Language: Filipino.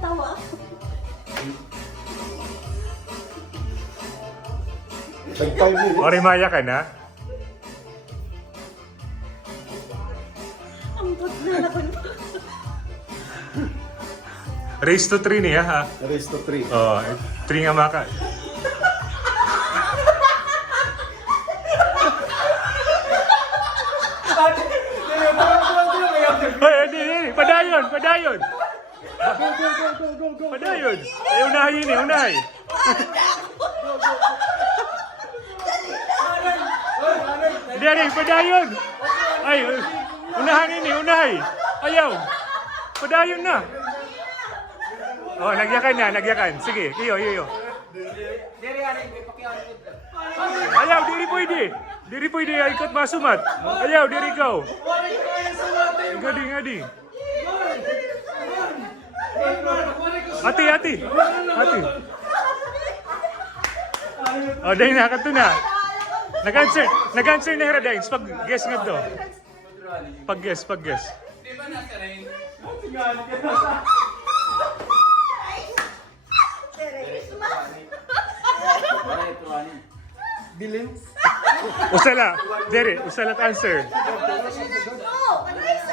natawa. Tag 5 minutes. Orimaya ka na? Ang na ko. Race to 3 niya ha? Race to 3. Oh, 3 nga maka. Ay, hindi. Padayon, padayon. Padayon. Ay, unahay yun eh, unahay. Hindi, padayon. Ay, unahan yun eh, unahay. Ayaw. Padayon na. Oh, nagyakan na, nagyakan. Sige, iyo. Ayaw, diri pwede. Diri pwede, ikot masumat. Ayaw, diri ikaw. Ngadi. Ati. Oh, dahil nakato na. Nag-answer na hera dahil. Pag-guess nga to. Pag-guess. Di ba nasa rin? Bilin. Usala. Dere, usala answer.